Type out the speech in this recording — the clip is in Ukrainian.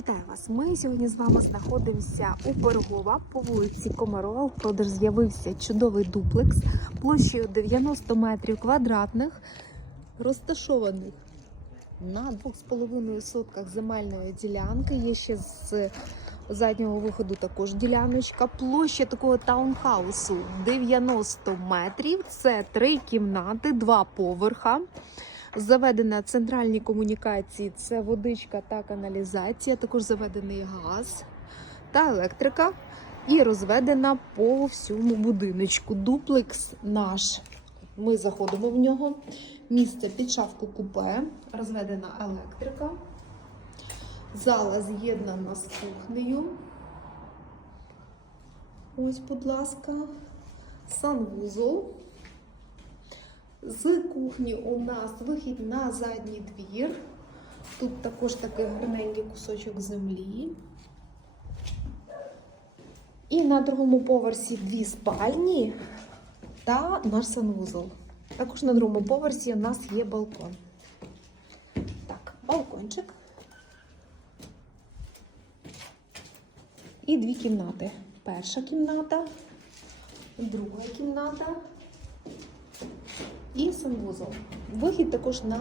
Вітаю вас! Ми сьогодні з вами знаходимося у Пирогова по вулиці Комарова. В продаж з'явився чудовий дуплекс площею 90 метрів квадратних, розташований на 2,5 сотках земельної ділянки. Є ще з заднього виходу також діляночка. Площа такого таунхаусу 90 метрів. Це три кімнати, два поверха. Заведена центральні комунікації, це водичка та каналізація, також заведений газ та електрика. І розведена по всьому будиночку. Дуплекс наш. Ми заходимо в нього. Місце під шафку купе, розведена електрика. Зала з'єднана з кухнею. Ось, будь ласка, санвузол. З кухні у нас вихід на задній двір. Тут також такий гарненький кусочок землі. І на другому поверсі дві спальні та наш санвузол. Також на другому поверсі у нас є балкон. Так, балкончик. І дві кімнати. Перша кімната, друга кімната і санвузол. Вихід також на